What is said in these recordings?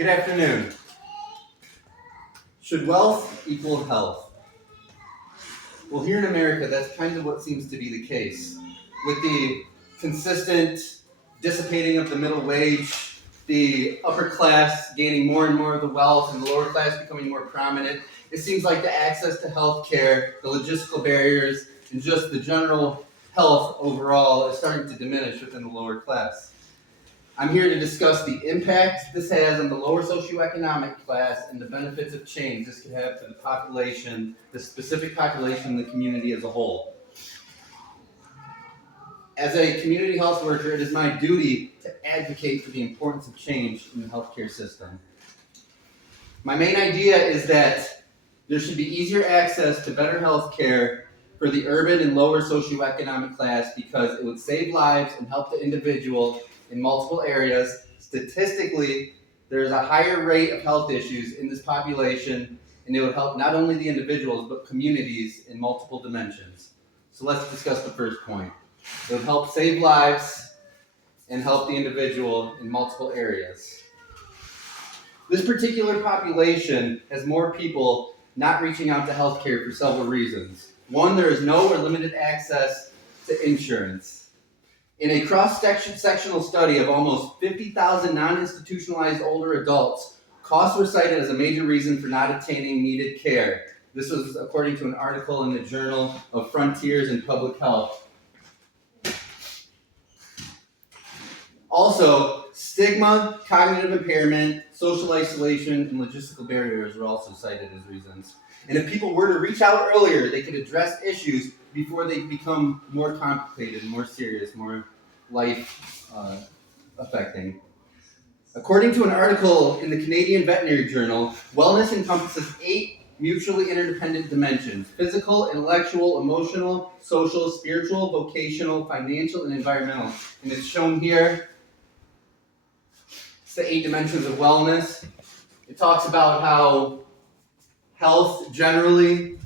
Good afternoon. Should wealth equal health? Well, here in America, that's kind of what seems to be the case. With the consistent dissipating of the middle wage, the upper class gaining more and more of the wealth, and the lower class becoming more prominent, it seems like the access to health care, the logistical barriers, and just the general health overall is starting to diminish within the lower class. I'm here to discuss the impact this has on the lower socioeconomic class and the benefits of change this could have to the population, the specific population, the community as a whole. As a community health worker, it is my duty to advocate for the importance of change in the healthcare system. My main idea is that there should be easier access to better health care for the urban and lower socioeconomic class because it would save lives and help the individual in multiple areas. Statistically, there's a higher rate of health issues in this population, and it would help not only the individuals, but communities in multiple dimensions. So let's discuss the first point. It would help save lives and help the individual in multiple areas. This particular population has more people not reaching out to healthcare for several reasons. One, there is no or limited access to insurance. In a cross-sectional study of almost 50,000 non-institutionalized older adults, costs were cited as a major reason for not obtaining needed care. This was according to an article in the Journal of Frontiers in Public Health. Also, stigma, cognitive impairment, social isolation, and logistical barriers were also cited as reasons. And if people were to reach out earlier, they could address issues before they become more complicated, more serious, more life-affecting. According to an article in the Canadian Veterinary Journal, wellness encompasses 8 mutually interdependent dimensions: physical, intellectual, emotional, social, spiritual, vocational, financial, and environmental. And it's shown here. It's the 8 dimensions of wellness. It talks about how health generally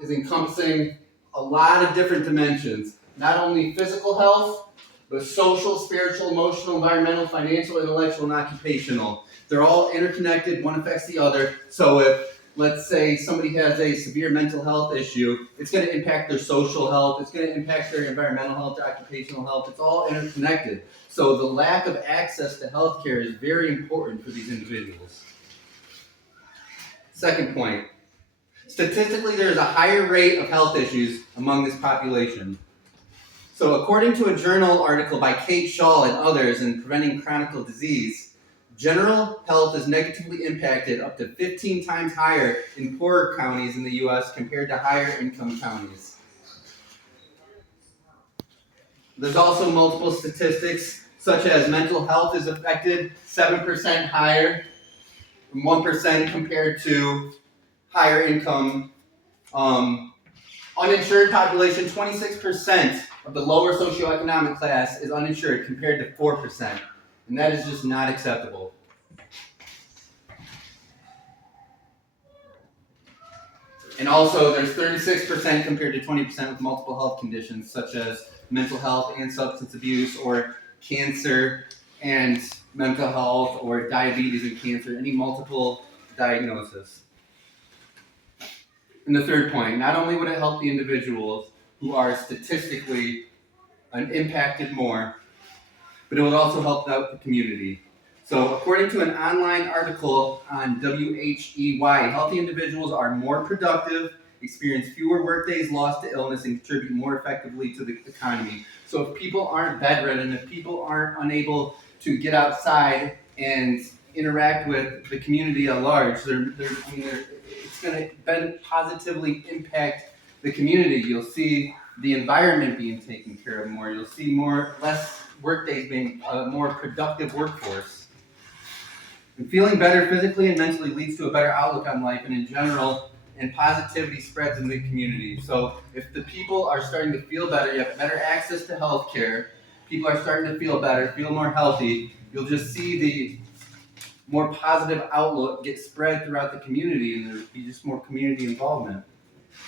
is encompassing a lot of different dimensions. Not only physical health, but social, spiritual, emotional, environmental, financial, intellectual, and occupational. They're all interconnected, one affects the other. So if, let's say, somebody has a severe mental health issue, it's going to impact their social health, it's going to impact their environmental health, their occupational health. It's all interconnected. So the lack of access to health care is very important for these individuals. Second point. Statistically, there is a higher rate of health issues among this population. So according to a journal article by Kate Shaw and others in Preventing Chronic Disease, general health is negatively impacted up to 15 times higher in poorer counties in the U.S. compared to higher income counties. There's also multiple statistics, such as mental health is affected 7% higher, 1% compared to higher income. Uninsured population, 26% of the lower socioeconomic class is uninsured compared to 4%. And that is just not acceptable. And also there's 36% compared to 20% with multiple health conditions such as mental health and substance abuse, or cancer and mental health, or diabetes and cancer, any multiple diagnosis. And the third point, not only would it help the individuals who are statistically impacted more, but it would also help out the community. So according to an online article on WHEY, healthy individuals are more productive, experience fewer workdays lost to illness, and contribute more effectively to the economy. So if people aren't bedridden, if people aren't unable to get outside and interact with the community at large, it's going to positively impact the community. You'll see the environment being taken care of more. You'll see less workdays being a more productive workforce. And feeling better physically and mentally leads to a better outlook on life and in general, and positivity spreads in the community. So if the people are starting to feel better, you have better access to health care, people are starting to feel better, feel more healthy, you'll just see the more positive outlook get spread throughout the community, and there'll be just more community involvement.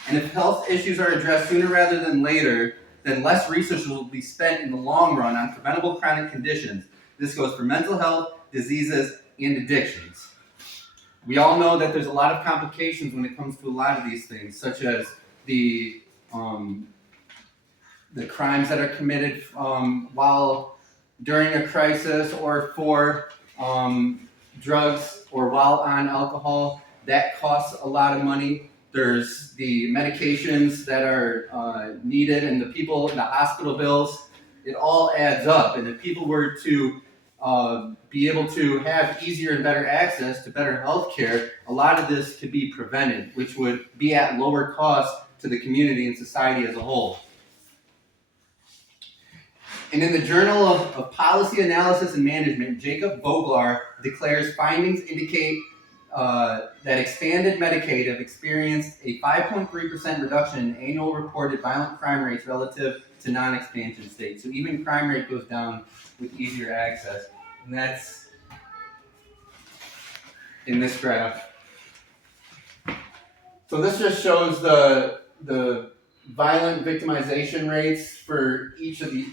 And if health issues are addressed sooner rather than later, then less research will be spent in the long run on preventable chronic conditions. This goes for mental health, diseases, and addictions. We all know that there's a lot of complications when it comes to a lot of these things, such as the crimes that are committed while during a crisis or for drugs or while on alcohol. That costs a lot of money. There's the medications that are needed and the people in the hospital bills. It all adds up. And if people were to be able to have easier and better access to better health care, a lot of this could be prevented, which would be at lower cost to the community and society as a whole. And in the Journal of Policy Analysis and Management, Jacob Voglar declares findings indicate that expanded Medicaid have experienced a 5.3% reduction in annual reported violent crime rates relative to non-expansion states. So even crime rate goes down with easier access. And that's in this graph. So this just shows the violent victimization rates for each of the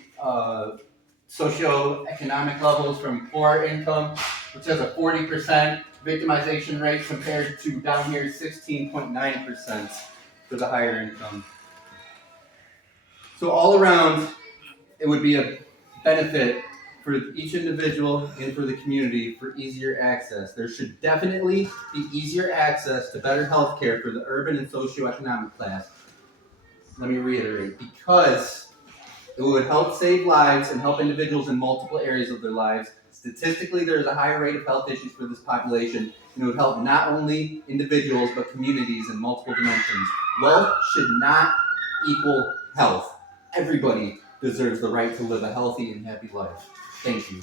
socioeconomic levels, from poor income, which has a 40% victimization rate, compared to down here 16.9% for the higher income. So all around, it would be a benefit for each individual and for the community for easier access. There should definitely be easier access to better health care for the urban and socioeconomic class. Let me reiterate, because it would help save lives and help individuals in multiple areas of their lives. Statistically, there is a higher rate of health issues for this population, and it would help not only individuals but communities in multiple dimensions. Wealth should not equal health. Everybody deserves the right to live a healthy and happy life. Thank you.